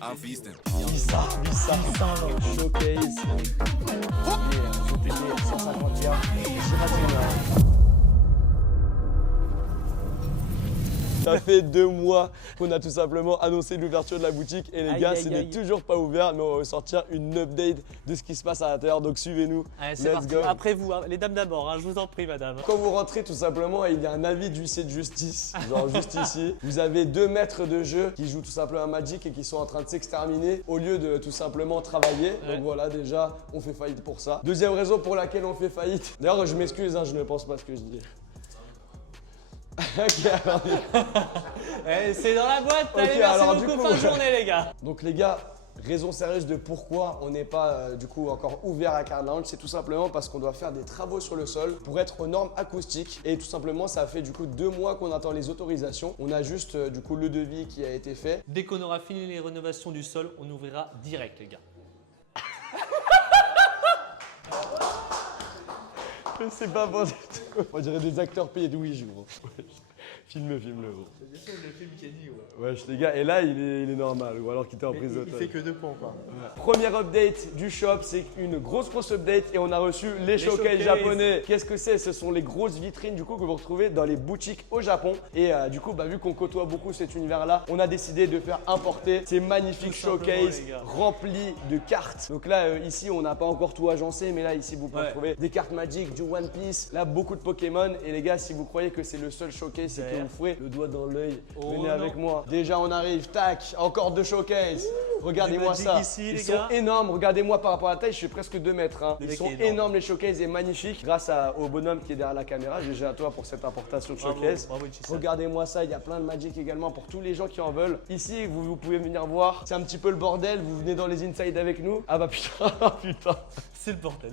I'm feasting. Vissa, Showcase. GTB 151. Giratina. Ça fait 2 mois qu'on a tout simplement annoncé l'ouverture de la boutique et les gars, ce n'est toujours pas ouvert, mais on va sortir une update de ce qui se passe à l'intérieur. Donc suivez-nous. Allez, c'est parti. Après vous, hein. Les dames d'abord, hein. Je vous en prie, madame. Quand vous rentrez, tout simplement, il y a un avis d'huissier de justice, genre juste ici. Vous avez 2 maîtres de jeu qui jouent tout simplement à Magic et qui sont en train de s'exterminer au lieu de tout simplement travailler. Ouais. Donc voilà, déjà, on fait faillite pour ça. Deuxième raison pour laquelle on fait faillite. D'ailleurs, je m'excuse, hein, je ne pense pas ce que je dis. Ok, alors, C'est dans la boîte. Ok, Allez, merci alors, beaucoup. du coup, Fin de journée, les gars. donc les gars, raison sérieuse de pourquoi on n'est pas du coup encore ouvert à Card Lounge, c'est tout simplement parce qu'on doit faire des travaux sur le sol pour être aux normes acoustiques et tout simplement ça fait du coup 2 mois qu'on attend les autorisations. On a juste du coup le devis qui a été fait. Dès qu'on aura fini les rénovations du sol, on ouvrira direct, les gars. C'est pas bon du tout. On dirait des acteurs payés de 8 jours. Filme-le gros. C'est bien sûr le film Kenny, ouais. Wesh les gars, et là il est normal ou alors qu'il était en prise Il d'otage. fait que 2 points, quoi. Première update du shop, c'est une grosse update et on a reçu les showcases showcases. japonais. Qu'est-ce que c'est? Ce sont les grosses vitrines du coup que vous retrouvez dans les boutiques au Japon. Et du coup, vu qu'on côtoie beaucoup cet univers-là, on a décidé de faire importer ces magnifiques Tout simplement, showcases les gars. remplis de cartes. Donc là, ici, on n'a pas encore tout agencé, mais là, ici, vous pouvez Ouais. trouver des cartes Magic, du One Piece, là, beaucoup de Pokémon. Et les gars, si vous croyez que c'est le seul showcase, c'est que Derrière. vous ferez le doigt dans l'œil. Oh Venez non. avec moi. Déjà, on arrive. Tac, encore 2 showcases. Regardez-moi Magic ça. ici, Ils les sont gars. énormes. Regardez-moi par rapport à la taille, je fais presque 2 mètres. Hein. Le Ils mec sont est énorme. énormes les showcases et magnifiques. Grâce au bonhomme qui est derrière la caméra, GG à toi pour cette importation de Bravo, showcase. bravo, Chisan. Regardez-moi ça, il y a plein de Magic également pour tous les gens qui en veulent. Ici, vous pouvez venir voir. C'est un petit peu le bordel. Vous venez dans les inside avec nous. Ah bah putain, putain. C'est le bordel.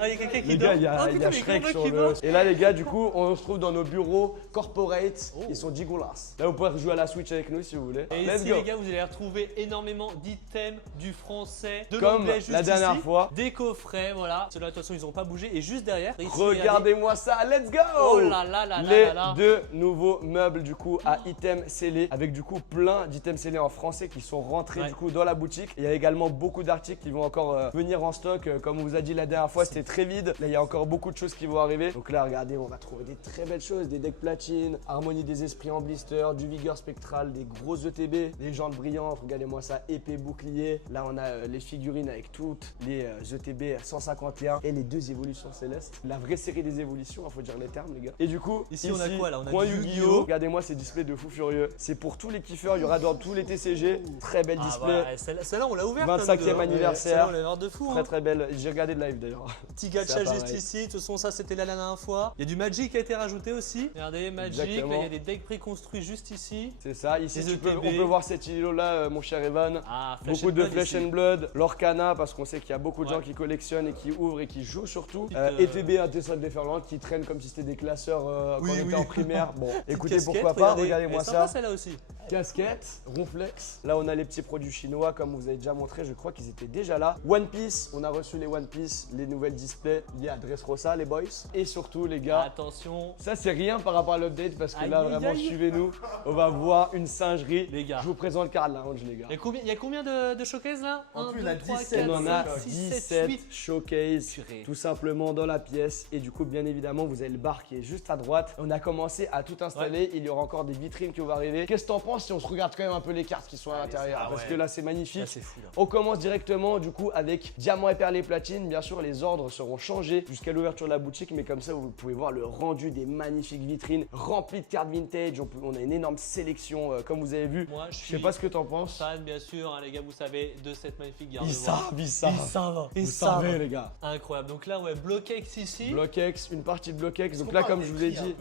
Ah, il y a quelqu'un qui Les dort. gars, il y a, Oh, il y putain, a mais Shrek comment sur qui le. dort Et là, les gars, du coup, on se trouve dans nos bureaux corporate. Oh. Ils sont dégueulasses. Là, vous pouvez jouer à la Switch avec nous si vous voulez. Et Let's ici, go. les gars, vous allez retrouver énormément d'items, du français, de Comme l'anglais juste la dernière ici. fois. Des coffrets, voilà. Ceux-là, de toute façon, ils n'ont pas bougé. Et juste derrière, ici, Regardez-moi ça, let's go! Oh là là là là Les là là. 2 nouveaux meubles du coup à items scellés avec du coup plein d'items scellés en français qui sont rentrés Ouais. du coup dans la boutique. Il y a également beaucoup d'articles qui vont encore venir en stock. Comme on vous a dit la dernière fois, c'était très vide. Là, il y a encore beaucoup de choses qui vont arriver. Donc là, regardez, on va trouver des très belles choses, des decks platine, harmonie des esprits en blister, du vigueur spectral, des gros ETB, des jantes brillantes. Regardez-moi ça, épée, bouclier. Là, on a les figurines avec toutes les ETB 151 et les 2 évolutions célestes. La vraie série des évolutions, il faut dire les termes, les gars. Et du coup, Ici, on a quoi, là? On a point du Yu-Gi-Oh! Yu-Gi-Oh! Regardez-moi ces displays de fou furieux. C'est pour tous les kiffeurs, il y aura dans tous les TCG. Très bel Ah, display. voilà. Celle-là, on l'a ouverte. 25e anniversaire. Celle-là, on l'a l'air de fou. Très Hein. très belle. J'ai regardé le live d'ailleurs. Petit gacha C'est juste pareil. ici. De toute façon, ça, c'était là la dernière fois. Il y a du Magic qui a été rajouté aussi. Regardez, Magic. Là, Exactement. il y a des decks préconstruits juste ici. C'est ça. Ici, Les on ETB. peut voir cet îlot là, mon cher Evan. Ah, Flesh Beaucoup and de Blood Flesh ici. and Blood, l'Orcana, parce qu'on sait qu'il y a beaucoup de Ouais. gens qui collectionnent et qui ouvrent et qui jouent surtout. Petite, ETB, Intestinal Déferlante, qui traînent comme si c'était des classeurs quand Oui, on était oui. en primaire. Bon, écoutez, Casquette, pourquoi pas, regardez. regardez-moi Elle est sympa, ça. celle-là aussi. Casquette, Ronflex. Là, on a les petits produits chinois, comme vous avez déjà montré. Je crois qu'ils étaient déjà là. One Piece, on a reçu les One Piece, les nouvelles displays liés à Dressrosa, les boys. Et surtout, les gars, Attention. ça c'est rien par rapport à l'update parce que là, Aïe, aïe, vraiment, aïe. suivez-nous. On va voir une singerie. Les gars. Je vous présente Card Lounge, les gars. Il y a combien de showcases là? En 1, plus, 2, on a 3, 17. 4, On en a 5, 6, 7, 17 8. showcase Purée. tout simplement dans la pièce et du coup bien évidemment vous avez le bar qui est juste à droite. On a commencé à tout installer, il y aura encore des vitrines qui vont arriver. Qu'est-ce que t'en penses si on se regarde quand même un peu les cartes qui sont à l'intérieur ah parce ouais. que là c'est magnifique. Là, c'est fou là. On commence directement du coup avec diamant et perles platine. Bien sûr, les ordres seront changés jusqu'à l'ouverture de la boutique, mais comme ça, vous pouvez voir le rendu des magnifiques vitrines remplies de cartes vintage. On a une énorme sélection, comme vous avez vu. Moi, je Je suis sais pas ce que t'en penses. fan, bien sûr, hein, les gars, vous savez, de cette magnifique garde. Ils savent. Ils savent. Ils Vous savez, savent. les gars. Incroyable. Donc là, ouais, Bloquex ici. Bloquex, une partie de Bloquex. Donc là, comme je vous ai dit,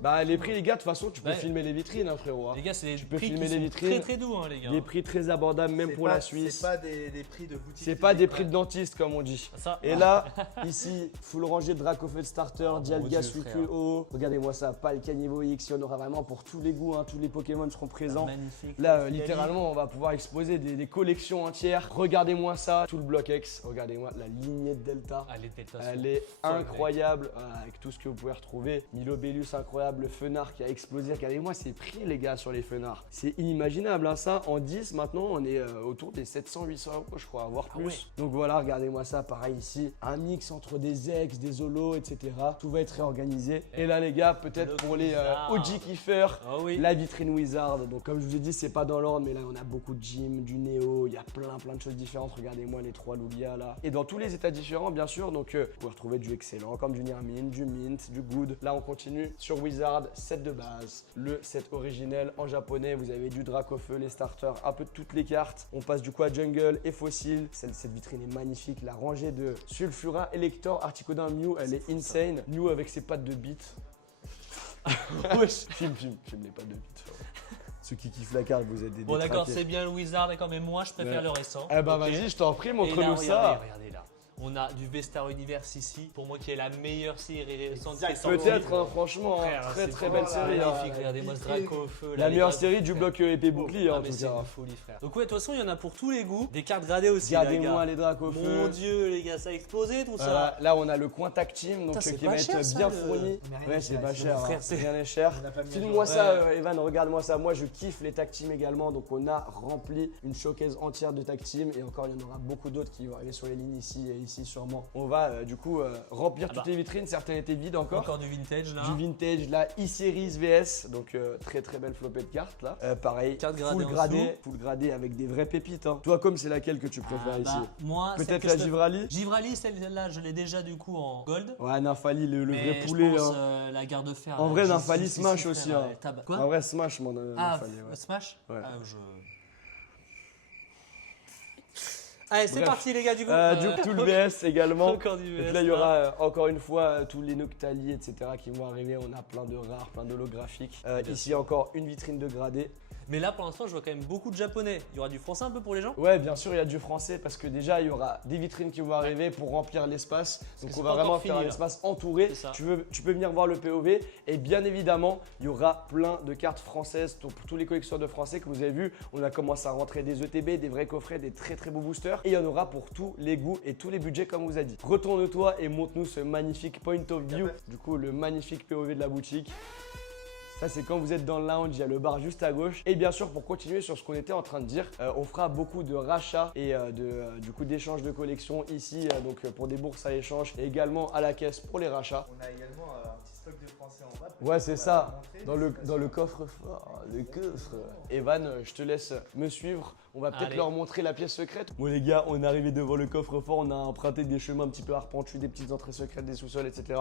bah les prix, les gars, de toute façon, tu peux Ouais. filmer les vitrines, hein, frérot. hein. Les gars, c'est des Tu peux prix filmer qui les sont vitrines. très très doux, hein, les gars. Des prix très abordables, même pour la Suisse. C'est pas des prix de boutique. C'est pas des prix de dentiste, comme on dit. Ça. Et là, ici, full rangée de Dracofeu Starter, Oh, Dialga, mon Dieu, Suicune. Regardez-moi ça, Palcanivo X, il y en aura vraiment pour tous les goûts, hein, tous les Pokémon seront présents. Magnifique. Là, Fiali. littéralement, on va pouvoir exposer des collections entières. Regardez-moi ça, tout le bloc X. Regardez-moi la lignée de Delta. Ah, les deltas sont Elle est folles, incroyable avec tout ce que vous pouvez retrouver. Milobellus incroyable, le Fenard qui a explosé. Regardez-moi ces prix les gars sur les Fenards. C'est inimaginable, hein. Ça en 10 maintenant on est autour des 700-800 euros je crois, voire plus. ouais. Donc voilà, regardez-moi ça, pareil ici, un mix entre des ex, des holos, etc. Tout va être réorganisé. Et là les gars, peut-être Le pour les Wizard. OG kiffeurs, Ah oui. la vitrine Wizard. Donc comme je vous ai dit, c'est pas dans l'ordre, mais là on a beaucoup de gym, du Neo, il y a plein de choses différentes. Regardez-moi les 3 Lugia là. Et dans tous les états différents bien sûr, donc vous pouvez retrouver du excellent comme du Near Mint, du Mint, du Good. Là on continue sur Wizard, set de base, le set originel en japonais. Vous avez du Dracofeu, les starters, un peu de toutes les cartes. On passe du coup à Jungle et Fossil. Cette vitrine est magnifique. La rangée de Sulfura, Elector, Articodin, Mew, elle est insane. Mew avec ses pattes de bite. Wesh. Filme les pattes de bite. Ceux qui kiffent la carte, vous êtes des Bon d'accord, détraqués. c'est bien le Wizard, d'accord, mais moi je préfère Ouais. le récent. Eh bah Ok. vas-y, je t'en prie, Et là, montre-nous ça. regardez là. On a du V-Star Universe ici, pour moi qui est la meilleure série récente qui est Exactement. sortie. Peut-être, hein, franchement, hein, Frère, très c'est très pas belle mal, série. hein. magnifique, regardez-moi ce Draco au feu. La là, meilleure les série du Dracos, bloc épée bouclier Ah, en mais tout c'est cas. une folie, frère. Donc ouais, de toute façon, il y en a pour tous les goûts. Des cartes gradées aussi, les Regardez-moi gars. les Dracos au Mon feu. dieu, les gars, ça a explosé tout ça. Là, on a le coin Tag Team, donc Putain, c'est qui pas va cher, être ça, bien le- fourni. Mais rien Ouais, n'est c'est cher, pas c'est cher, mon hein. frère, c'est- rien n'est cher. On n'a pas mis à Filme-moi jour. ça, Ouais. Evan, regarde-moi ça. Moi, je kiffe les Tag Team également, donc on a rempli une showcase entière de Tag Team et encore, il y en aura beaucoup d'autres qui vont arriver sur les lignes ici et ici sûrement. On va du coup remplir Ah toutes bah. les vitrines, certaines étaient vides encore. Encore du vintage là. Du vintage, la E-Series VS, donc très belle flopée de cartes là. Pareil, Carte gradée full en gradé, dessous. full gradé avec des vraies pépites. Hein. Toi, comme c'est laquelle que tu préfères Ah, bah, ici moi, celle Peut-être que la je te- Givrali Givrali, celle-là, je l'ai déjà du coup en gold. Ouais, Nymphali, le Mais vrai je poulet. pense, hein. la garde de fer. En là, vrai, j'ai- Nymphali c'est- smash c'est- aussi, frère, hein. Quoi En vrai, Smash, mon Ah, Nymphali, ouais. Smash Ouais. Ah, Allez, c'est Bref. parti les gars du coup. Du coup, tout le VS également. Encore du Donc VS. là, il y aura encore une fois tous les Noctali, etc. qui vont arriver. On a plein de rares, plein d'holographiques. Ici, encore une vitrine de gradé. Mais là pour l'instant, je vois quand même beaucoup de japonais. Il y aura du français un peu pour les gens. Ouais, bien sûr, il y a du français parce que déjà, il y aura des vitrines qui vont arriver pour remplir l'espace. Donc, que on c'est va pas vraiment encore faire fini, un là. espace entouré. C'est ça. Tu peux venir voir le POV. Et bien évidemment, il y aura plein de cartes françaises. Donc, pour tous les collectionneurs de français que vous avez vu, on a commencé à rentrer des ETB, des vrais coffrets, des très beaux boosters. Et il y en aura pour tous les goûts et tous les budgets, comme on vous a dit. Retourne-toi et montre-nous ce magnifique point of view. Du coup, le magnifique POV de la boutique. Ça, c'est quand vous êtes dans le lounge, il y a le bar juste à gauche. Et bien sûr, pour continuer sur ce qu'on était en train de dire, on fera beaucoup de rachats et du coup d'échanges de collections ici, donc pour des bourses à échange et également à la caisse pour les rachats. On a également un petit stock de français en bas. Ouais, c'est On va ça. montrer. Dans le coffre-fort, le coffre. Evan, je te laisse me suivre. On va peut-être Allez. leur montrer la pièce secrète. Bon les gars, on est arrivé devant le coffre-fort. On a emprunté des chemins un petit peu arpentus, des petites entrées secrètes, des sous-sols, etc.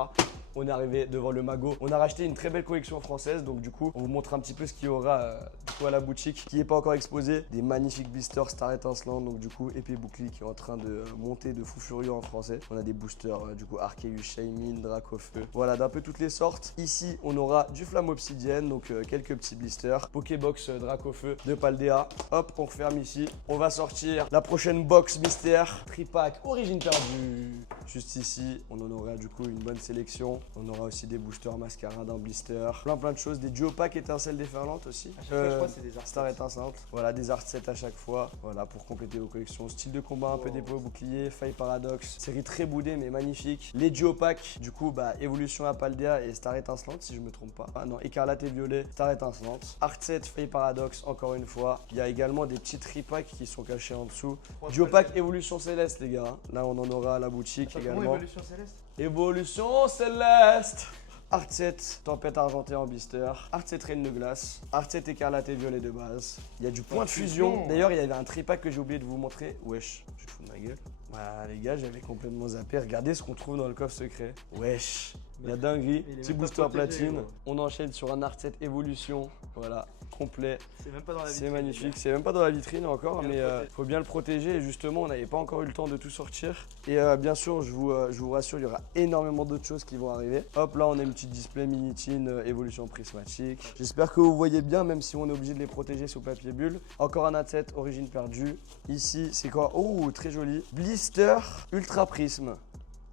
On est arrivé devant le magot. On a racheté une très belle collection française. Donc du coup, on vous montre un petit peu ce qu'il y aura du coup, à la boutique qui n'est pas encore exposé. Des magnifiques blisters Star étincelant. Donc du coup, épée bouclier qui est en train de monter de fou furieux en français. On a des boosters du coup Arceus, Shaymin, Dracofeu. Voilà, d'un peu toutes les sortes. Ici, on aura du flamme obsidienne. Donc quelques petits blisters. Pokébox Dracofeu de Paldea. Hop, on referme ici. On va sortir la prochaine box mystère. Tripack origine perdue. Juste ici, on en aura du coup une bonne sélection. On aura aussi des boosters mascarade en blister. Plein de choses. Des duo packs étincelles déferlantes aussi. À chaque fois, je crois que c'est des arts. Star étincelante. Voilà, des art sets à chaque fois. Voilà, pour compléter vos collections. Style de combat un peu dépôt bouclier. Faille paradoxe. Série très boudée mais magnifique. Les duo packs, du coup, évolution à Paldea et Star étincelante si je me trompe pas. Ah non, écarlate et violet, Star étincelante. Art set, faille paradoxe, encore une fois. Il y a également des petits tripacks qui sont cachés en dessous. Duo pack évolution céleste, les gars. Là, on en aura à la boutique Attends, comment également. Évolution Céleste? Évolution céleste. Art set, tempête argentée en blister. Art set reine de glace. Art set écarlate et violet de base. Il y a du point de fusion. D'ailleurs, il y avait un tripack que j'ai oublié de vous montrer. Wesh, je te fous de ma gueule. Voilà, les gars, j'avais complètement zappé. Regardez ce qu'on trouve dans le coffre secret. Wesh, il y a dinguerie. Il est Petit même pas booster protégé, platine. gros. On enchaîne sur un art set évolution. Voilà, complet. C'est même pas dans la C'est vitrine. magnifique, c'est même pas dans la vitrine encore, Faut bien mais le protéger. faut bien le protéger et justement on n'avait pas encore eu le temps de tout sortir. Et bien sûr, je vous rassure, il y aura énormément d'autres choses qui vont arriver. Hop, là on a une petite display mini-tin, évolution prismatique. J'espère que vous voyez bien, même si on est obligé de les protéger sous papier bulle. Encore un A7, origine perdue. Ici, c'est quoi? Oh, très joli. Blister Ultra Prisme.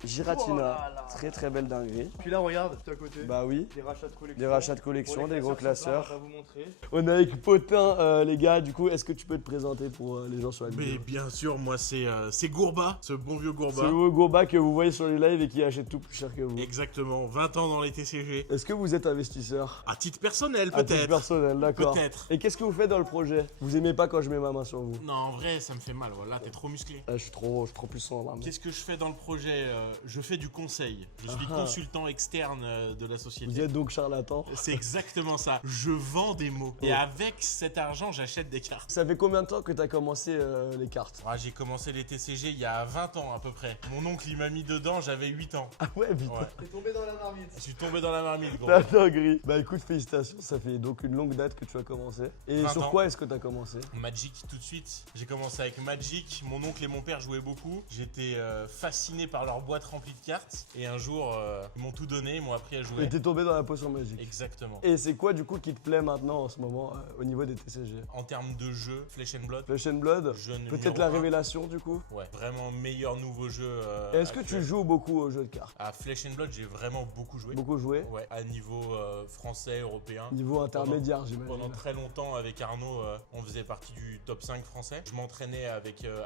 Giratina, Oh là là. très très belle dinguerie. Puis là, regarde, tout à côté. Bah oui, Des rachats de collection. des rachats de collection, Pour les des gros classeurs, classeurs. on va vous montrer. On est avec Potin, les gars. Du coup, est-ce que tu peux te présenter pour les gens sur la Mais vidéo? bien sûr, moi c'est Gourba, ce bon vieux C'est Gourba. le Gourba que vous voyez sur les lives et qui achète tout plus cher que vous. Exactement, 20 ans dans les TCG. Est-ce que vous êtes investisseur? À titre personnel, À titre peut-être. personnel, d'accord. Peut-être. Et qu'est-ce que vous faites dans le projet? Vous aimez pas quand je mets ma main sur vous? Non, en vrai, ça me fait mal. Voilà, t'es trop musclé. Ah, je suis trop puissant là. Qu'est-ce que je fais dans le projet? Je fais du conseil. Je suis Ah. consultant externe de la Vous société. êtes donc charlatan. C'est exactement ça. Je vends des mots. Et avec cet argent, j'achète des cartes. Ça fait combien de temps que tu as commencé les cartes? Ah, j'ai commencé les TCG il y a 20 ans à peu près. Mon oncle, il m'a mis dedans, j'avais 8 ans. Ah ouais, putain. Ouais. T'es tombé dans la marmite. Je suis tombé dans la marmite, gros. La dinguerie. Bah écoute, félicitations, ça fait donc une longue date que tu as commencé. Et 20 sur ans. quoi est-ce que tu as commencé? Magic tout de suite. J'ai commencé avec Magic. Mon oncle et mon père jouaient beaucoup. J'étais fasciné par leur boîte remplie de cartes. Et un jour, ils m'ont tout donné, ils m'ont appris à jouer. Et t'es tombé dans la potion magique. Exactement. Et c'est quoi du coup qui te plaît maintenant en ce moment au niveau des TCG? En termes de jeu, Flesh and Blood, Flesh and Blood? jeu numéro Peut-être la 1. révélation du coup? Ouais, vraiment meilleur nouveau jeu. Et est-ce que actuel. tu joues beaucoup aux jeux de cartes? À Flesh and Blood, j'ai vraiment beaucoup joué. Beaucoup joué? Ouais, à niveau français, européen. Niveau intermédiaire, Pendant j'imagine. très longtemps, avec Arnaud, on faisait partie du top 5 français. Je m'entraînais à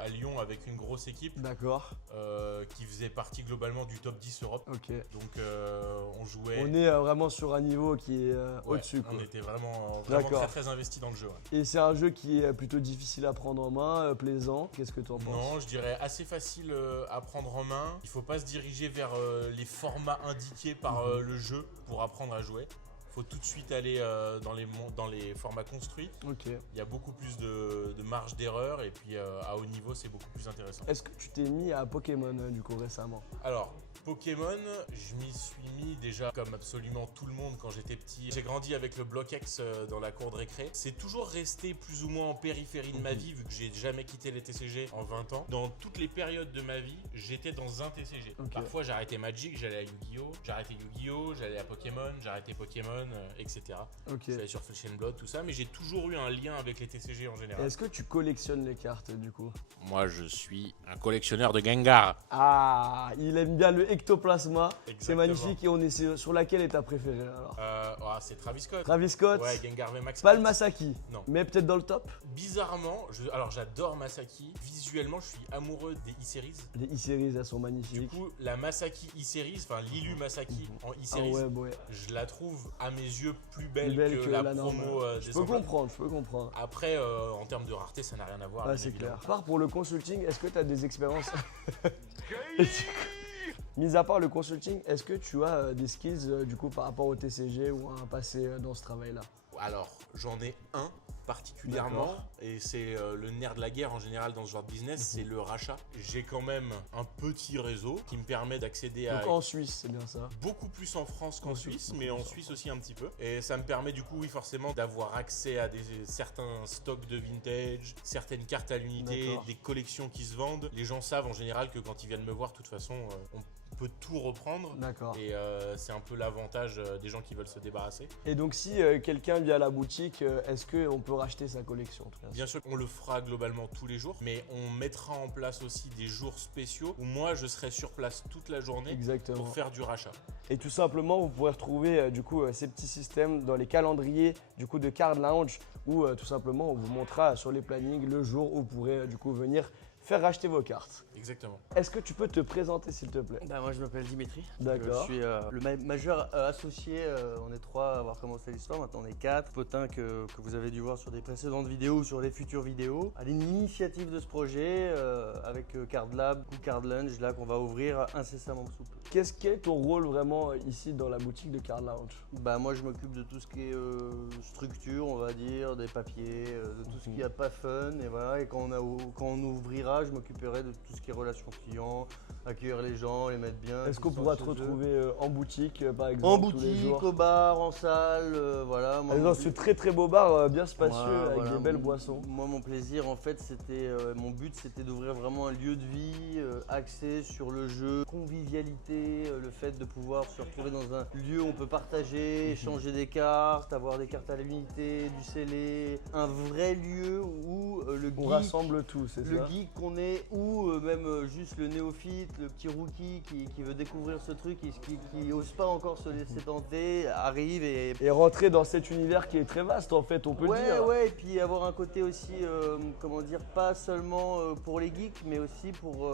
Lyon avec une grosse équipe D'accord, qui faisait partie globalement du top 10 Europe. ok. Donc on jouait. On est vraiment sur un niveau qui est Ouais, au-dessus quoi. On était vraiment D'accord. très très investis dans le jeu. Ouais. Et c'est un jeu qui est plutôt difficile à prendre en main, plaisant. Qu'est-ce que tu en penses? Non, je dirais assez facile à prendre en main. Il faut pas se diriger vers les formats indiqués par le jeu pour apprendre à jouer. Faut tout de suite aller dans les formats construits. Ok. Il y a beaucoup plus de marge d'erreur et puis à haut niveau c'est beaucoup plus intéressant. Est-ce que tu t'es mis à Pokémon du coup récemment? Alors, Pokémon, je m'y suis mis déjà comme absolument tout le monde quand j'étais petit. J'ai grandi avec le Bloc X dans la cour de récré. C'est toujours resté plus ou moins en périphérie de ma vie vu que j'ai jamais quitté les TCG en 20 ans. Dans toutes les périodes de ma vie, j'étais dans un TCG. Ok. Parfois j'arrêtais Magic, j'allais à Yu-Gi-Oh! J'arrêtais Yu-Gi-Oh! J'allais à Pokémon, j'arrêtais Pokémon, etc. Ok. J'allais sur Flesh and Blood, tout ça, mais j'ai toujours eu un lien avec les TCG en général. Est-ce que tu collectionnes les cartes du coup? Moi je suis un collectionneur de Gengar. Ah, il aime bien le ectoplasma. C'est Exactement. magnifique et on est sur laquelle est ta préférée alors? C'est Travis Scott. Travis Scott? Ouais, Gengar VMAX. Pas le Masaki? Non. Mais peut-être dans le top? Bizarrement, alors j'adore Masaki. Visuellement, je suis amoureux des e-series. Les e-series, elles sont Du magnifiques. coup, la Masaki e-series, enfin l'Ilu Masaki en Ah e-series, ouais, ouais. je la trouve à mes yeux plus Plus belle, que la promo normale. des Je peux enveloppes. comprendre, je peux comprendre. Après, en termes de rareté, ça n'a rien à voir. Ouais, bien c'est évidemment. clair. À part pour le consulting, est-ce que tu as des expériences Mis à part le consulting, est-ce que tu as des skills du coup par rapport au TCG ou un passé dans ce travail-là? Alors, j'en ai un particulièrement, D'accord. et c'est le nerf de la guerre en général dans ce genre de business, c'est le rachat. J'ai quand même un petit réseau qui me permet d'accéder à Donc en Suisse, c'est bien ça. beaucoup plus en France qu'en En Suisse, Suisse, mais beaucoup en plus en Suisse aussi un petit peu. Et ça me permet du coup, oui, forcément, d'avoir accès à certains stocks de vintage, certaines cartes à l'unité, D'accord. des collections qui se vendent. Les gens savent en général que quand ils viennent me voir, de toute façon, on peut tout reprendre. D'accord. Et c'est un peu l'avantage des gens qui veulent se débarrasser. Et donc si quelqu'un vient à la boutique, est-ce qu'on peut racheter sa collection en tout cas? Bien sûr qu'on le fera globalement tous les jours, mais on mettra en place aussi des jours spéciaux où moi je serai sur place toute la journée Exactement. pour faire du rachat. Et tout simplement, vous pourrez retrouver du coup ces petits systèmes dans les calendriers du coup de Card Lounge où tout simplement on vous montrera sur les plannings le jour où vous pourrez du coup venir faire racheter vos cartes. Exactement. Est-ce que tu peux te présenter s'il te plaît? Bah, moi je m'appelle Dimitri. D'accord. Je suis le majeur associé. On est 3 à avoir commencé l'histoire. Maintenant on est 4. Potin que vous avez dû voir sur des précédentes vidéos ou sur les futures vidéos. À l'initiative de ce projet avec Card Lab ou Card Lunch là qu'on va ouvrir incessamment sous peu. Qu'est-ce qu'est ton rôle vraiment ici dans la boutique de Card Lounge? Bah moi je m'occupe de tout ce qui est structure on va dire, des papiers, de tout ce qui n'est pas fun et voilà. Et quand on ouvrira je m'occuperai de tout ce qui est relations clients, accueillir les gens, les mettre bien. Est-ce qu'on qu'ils pourra sentent te chez eux. retrouver en boutique par exemple En tous les boutique, jours? au bar, en salle, voilà. Moi, Allez mon dans ce très très beau bar bien spacieux Ouais, avec voilà. des belles boissons. Moi, mon plaisir, en fait, c'était, mon but, c'était d'ouvrir vraiment un lieu de vie axé sur le jeu, convivialité, le fait de pouvoir se retrouver dans un lieu où on peut partager, échanger des cartes, avoir des cartes à l'unité, du scellé, un vrai lieu où le On geek, rassemble tout, c'est le ça? geek qu'on est, ou même juste le néophyte, le petit rookie qui veut découvrir ce truc, qui ose pas encore se laisser tenter, arrive Et rentrer dans cet univers qui est très vaste en fait, on peut le dire. Ouais, et puis avoir un côté aussi, comment dire, pas seulement pour les geeks, mais aussi pour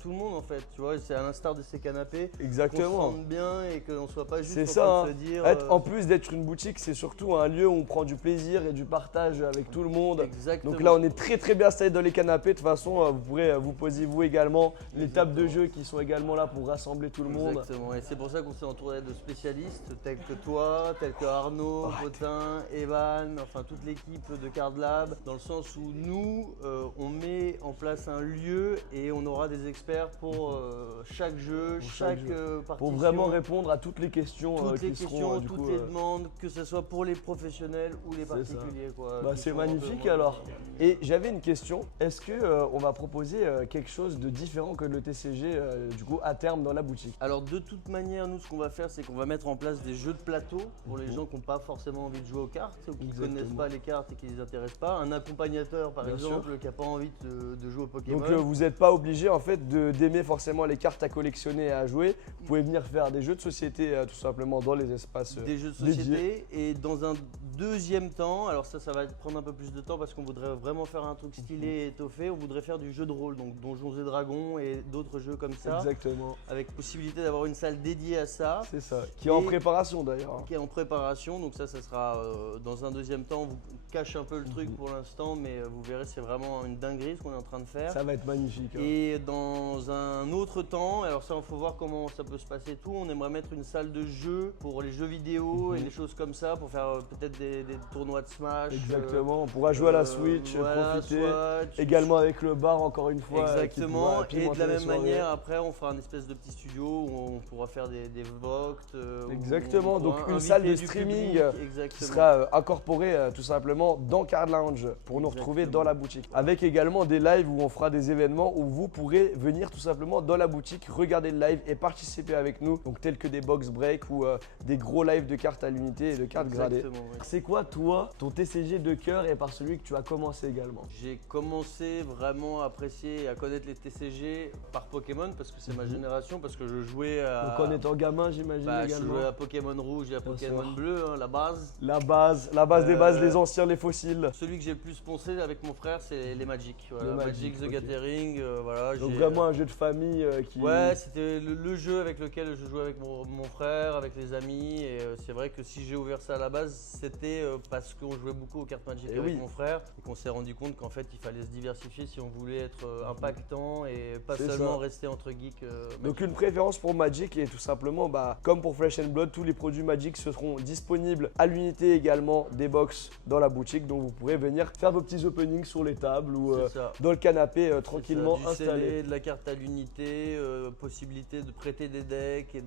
tout le monde en fait. Tu vois, c'est à l'instar de ces canapés. Qu'on se Exactement. sente bien et que l'on soit pas juste C'est en ça, train hein. de se dire. En plus d'être une boutique, c'est surtout un lieu où on prend du plaisir et du partage avec tout le monde. Exactement. Donc là, on est très bien installé dans les canapés. De toute façon, vous pourrez vous poser vous également les tables de jeu qui sont également là pour rassembler tout le monde. Exactement, et c'est pour ça qu'on s'est entouré de spécialistes tels que toi, tels que Arnaud, Potin, Evan, enfin toute l'équipe de Card Lab, dans le sens où nous, on met en place un lieu et on aura des experts pour chaque jeu, chaque partition. Pour vraiment répondre à toutes les questions toutes les qui seront questions, du toutes coup, les demandes, que ce soit pour les professionnels ou les C'est ça. particuliers. Quoi, Bah, qui c'est sont un peu magnifique moins- alors. Et j'avais une question. Est-ce que on va proposer quelque chose de différent que le TCG du coup à terme dans la boutique? Alors de toute manière, nous ce qu'on va faire, c'est qu'on va mettre en place des jeux de plateau pour les gens qui n'ont pas forcément envie de jouer aux cartes ou qui ne Exactement. connaissent pas les cartes et qui ne les intéressent pas. Un accompagnateur par Bien exemple qui n'a pas envie de jouer au Pokémon. Donc vous n'êtes pas obligé en fait d'aimer forcément les cartes à collectionner et à jouer. Vous pouvez venir faire des jeux de société tout simplement dans les espaces des jeux de dédiés. société et dans un deuxième temps, alors ça va prendre un peu plus de temps parce qu'on voudrait vraiment faire un truc stylé et étoffé, on voudrait faire du jeu de rôle, donc Donjons et Dragons et d'autres jeux comme ça, Exactement, avec possibilité d'avoir une salle dédiée à ça. c'est ça. Qui est en Et- préparation d'ailleurs. Qui est en préparation, donc ça sera dans un deuxième temps. On vous cache un peu le truc pour l'instant, mais vous verrez, c'est vraiment une dinguerie ce qu'on est en train de faire. Ça va être magnifique. hein. Et dans un autre temps, alors ça, il faut voir comment ça peut se passer et tout. On aimerait mettre une salle de jeu pour les jeux vidéo et des choses comme ça, pour faire peut-être des tournois de Smash. Exactement, on pourra jouer à la Switch, voilà, profiter. Switch. Également avec le bar encore une fois. qui Exactement, pourra et de pimenter la les même soirées. manière, après, on fera un espèce de petit studio où on pourra faire des votes. où Exactement, on donc pourra une inviter salle de du streaming public, qui exactement. sera incorporée tout simplement dans Card Lounge pour nous retrouver Exactement. dans la boutique. Avec également des lives où on fera des événements où vous pourrez venir tout simplement dans la boutique, regarder le live et participer avec nous, donc tels que des box break ou des gros lives de cartes à l'unité et de cartes gradées. Exactement, ouais. C'est quoi toi, ton TCG de cœur et par celui que tu as commencé également? J'ai commencé vraiment à apprécier et à connaître les TCG par Pokémon parce que c'est ma génération, parce que je jouais à. Donc en étant gamin j'imagine je également. jouais à Pokémon rouge et à Bien Pokémon sûr. bleu, hein, la base. La base des bases, Euh, les anciens, les fossiles. Celui que j'ai le plus poncé avec mon frère, c'est les Magic. Voilà, Les Magic, Magic, The ok. Gathering, voilà. Donc j'ai- vraiment un jeu de famille qui... Ouais, c'était le jeu avec lequel je jouais avec mon frère, avec les amis. Et c'est vrai que si j'ai ouvert ça à la base, c'était parce qu'on jouait beaucoup aux cartes Magic Et avec oui. mon frère. Et qu'on s'est rendu compte qu'en fait, il fallait se diversifier si on voulait être impactant et pas C'est seulement ça. rester entre geeks. Donc une préférence pour Magic et tout simplement, comme pour Flesh and Blood, tous les produits Magic seront disponibles à l'unité également des box dans la boutique. Donc vous pourrez venir faire vos petits openings sur les tables ou C'est ça. dans le canapé C'est tranquillement ça, du installé. scellé, de la carte à l'unité, possibilité de prêter des decks et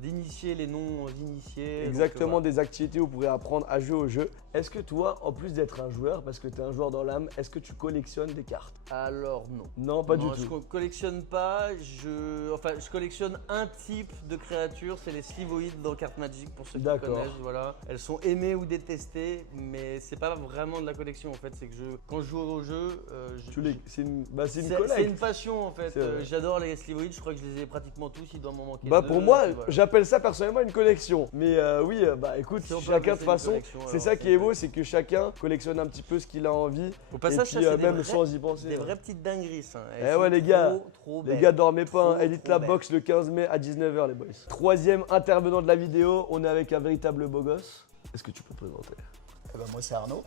d'initier les non-initiés. Donc, Exactement, voilà. des activités où vous pourrez apprendre à jouer au jeu. Est-ce que toi, en plus d'être un joueur, parce que tu es un joueur dans l'âme, est-ce que tu collectionnes des cartes? Alors non. Non, pas Non, du je tout. collectionne pas, je collectionne un type de créature, c'est les slivoïdes dans Carte Magic pour ceux qui D'accord. connaissent, voilà. Elles sont aimées ou détestées, mais c'est pas vraiment de la collection en fait, c'est que quand je joue au jeu, C'est une c'est collecte. une passion en fait. C'est vrai. J'adore les slivoïdes, je crois que je les ai pratiquement tous, il doit m'en manquer Bah deux, pour moi, et voilà. j'appelle ça personnellement une collection. Mais oui, écoute, Si on peut chacun appeler de ça une façon, collection, c'est alors, ça qui c'est est une beau, c'est que chacun collectionne un petit peu ce qu'il a envie. Au passage, et ça puis c'est des même vrais- sans y penser. Des hein. vraies petites dingueries ça. Eh ouais, les gars, trop Les belles. gars, dormez pas, hein. Trop, Elite trop la belle. box le 15 mai à 19h les boys. Troisième intervenant de la vidéo, on est avec un véritable beau gosse. Est-ce que tu peux te présenter? Eh ben, moi c'est Arnaud,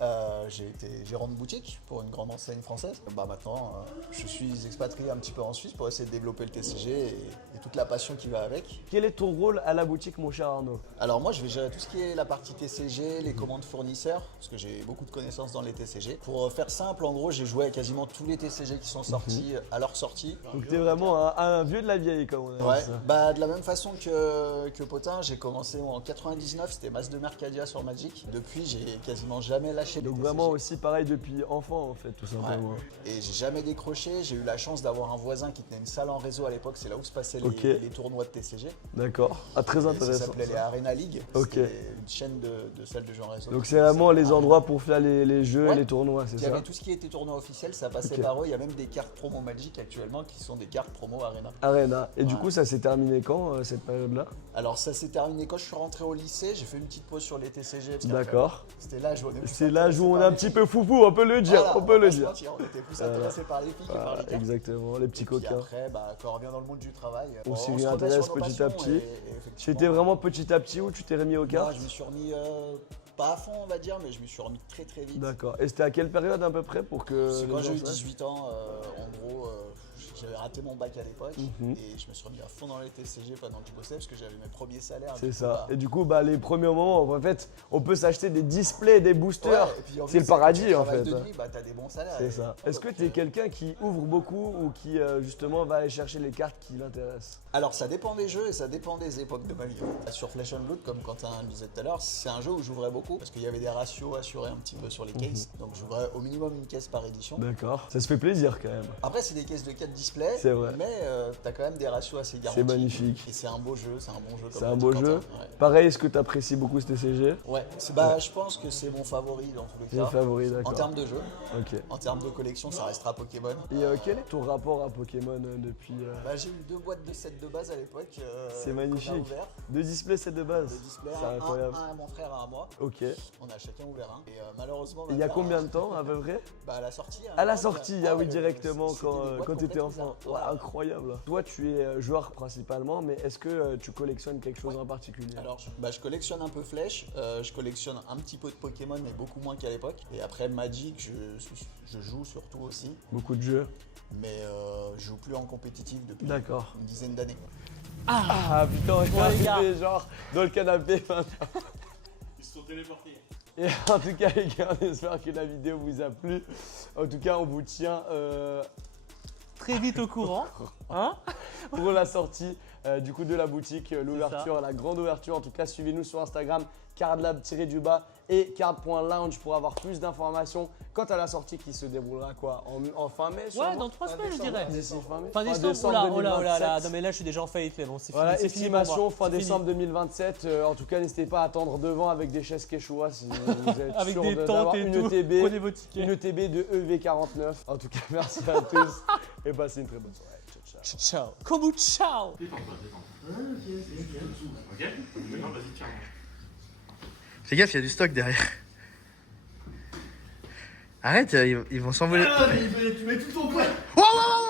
j'ai été gérant de boutique pour une grande enseigne française. Maintenant je suis expatrié un petit peu en Suisse pour essayer de développer le TCG et toute la passion qui va avec. Quel est ton rôle à la boutique mon cher Arnaud? Alors moi je vais gérer tout ce qui est la partie TCG, les commandes fournisseurs, parce que j'ai beaucoup de connaissances dans les TCG. Pour faire simple, en gros j'ai joué à quasiment tous les TCG qui sont sortis à leur sortie. Donc t'es vraiment un vieux de la vieille comme on dit. Ouais, de la même façon que Potin, j'ai commencé en 99, c'était Mas de Mercadia sur Magic. Depuis j'ai quasiment jamais lâché les Donc TCG. vraiment aussi pareil depuis enfant en fait, tout simplement. Et j'ai jamais décroché. J'ai eu la chance d'avoir un voisin qui tenait une salle en réseau à l'époque. C'est là où se passaient Ok. les tournois de TCG. D'accord. Ah, très Et ça intéressant. s'appelait les Arena League. Ok. C'était une chaîne de salles de jeux en réseau. Donc c'est vraiment les Arena. endroits pour faire les jeux Ouais. et les tournois, c'est Il y avait ça? tout ce qui était tournoi officiel, ça passait Ok. par eux. Il y a même des cartes promo Magic actuellement qui sont des cartes promo Arena. Arena. Et du Ouais. coup, ça s'est terminé quand, cette période-là? Alors ça s'est terminé quand je suis rentré au lycée. J'ai fait une petite pause sur les TCG. parce qu'après, D'accord. C'était l'âge où on est plus C'est l'âge où intéressé on est par un les petit filles. peu foufou, on peut le dire, Voilà, on peut va le pas se dire. mentir, on était plus Voilà. intéressés par les filles que par Voilà, les cartes. exactement, les petits Et puis coquins. après, quand on revient dans le monde du travail, On s'y se remet réintéresse sur nos petit à passions petit. et Tu effectivement, étais vraiment petit à petit où tu t'es remis aux moi, cartes? je me suis remis, pas à fond on va dire, mais je me suis remis très très vite. D'accord. Et c'était à quelle période à peu près pour que... C'est les quand j'ai gens eu sachent 18 ans, en gros, j'avais raté mon bac à l'époque Mhm. et je me suis remis à fond dans les TCG pendant que je bossais parce que j'avais mes premiers salaires. C'est du coup, ça. bah, Et du coup, bah, les premiers moments, en fait, on peut s'acheter des displays, des boosters. ouais, et puis en c'est plus, le paradis, quand tu en travailles fait. de nuit, bah, t'as des bons salaires. C'est Et- ça. Est-ce que donc, tu es quelqu'un qui ouvre beaucoup ou qui, justement, va aller chercher les cartes qui l'intéressent? Alors ça dépend des jeux et ça dépend des époques de ma vie. Sur Flesh and Blood, comme Quentin le disait tout à l'heure, c'est un jeu où j'ouvrais beaucoup parce qu'il y avait des ratios assurés un petit peu sur les cases. Mhm. Donc j'ouvrais au minimum une caisse par édition. D'accord. Ça se fait plaisir quand même. Après c'est des caisses de 4 displays, C'est vrai. mais t'as quand même des ratios assez garantis. C'est magnifique. Et c'est un beau jeu, c'est un bon jeu. comme C'est l'a un dit beau Quentin. jeu. Ouais. Pareil, est-ce que tu apprécies beaucoup ce TCG? Ouais, je pense que c'est mon favori dans tous les C'est le cas. favori, En d'accord. termes de jeu, Ok. en termes de collection, ça restera Pokémon. Et quel est ton rapport à Pokémon depuis... Bah, j'ai eu 2 boîtes de sets de base à l'époque. C'est qu'on a magnifique. ouvert. Deux displays, c'est de base? Deux displays, C'est incroyable. un à mon frère, un à moi. Ok. On a chacun ouvert un. Et malheureusement. Il y a combien de temps à peu près? Bah à la sortie. À la sortie, ah oui, ouais, directement c'était quand, des boîtes quand tu étais complètes enfant. ouvertes. Ouais, incroyable. Toi, tu es joueur principalement, mais est-ce que tu collectionnes quelque chose en particulier? Alors, je collectionne un peu Flèche, je collectionne un petit peu de Pokémon, mais beaucoup moins qu'à l'époque. Et après Magic, je joue surtout aussi, Beaucoup de jeux. mais je joue plus en compétitif depuis D'accord. une dizaine d'années. Ah putain, on est Bon, les gars. arrivé genre dans le canapé. Ils se sont téléportés. Et en tout cas, les gars, on espère que la vidéo vous a plu. En tout cas, on vous tient Très vite au courant. Hein? pour la sortie du coup de la boutique, l'ouverture, la grande ouverture. En tout cas, suivez-nous sur Instagram, cardlab-du-bas et card.lounge pour avoir plus d'informations quant à la sortie qui se déroulera quoi en fin mai. Ouais, sûrement dans 3 semaines, je dirais. D'ici fin mai. Fin décembre, oh là, oh là, là. Non, mais là, je suis déjà en faillite, mais bon, c'est Voilà, fini. C'est fini pour estimation moi. fin C'est fini. décembre 2027. En tout cas, n'hésitez pas à attendre devant avec des chaises Quechua si vous êtes Avec sûr des d'avoir tentes et une tout. ETB. Prenez vos tickets. Une ETB de EV49. En tout cas, merci à tous et passez une très bonne soirée. Ciao, ciao. Ciao. Komu ciao. Fais gaffe, il y a du stock derrière. Arrête, ils vont s'envoler. Tu mets tout ton poids. Wow, wow, wow,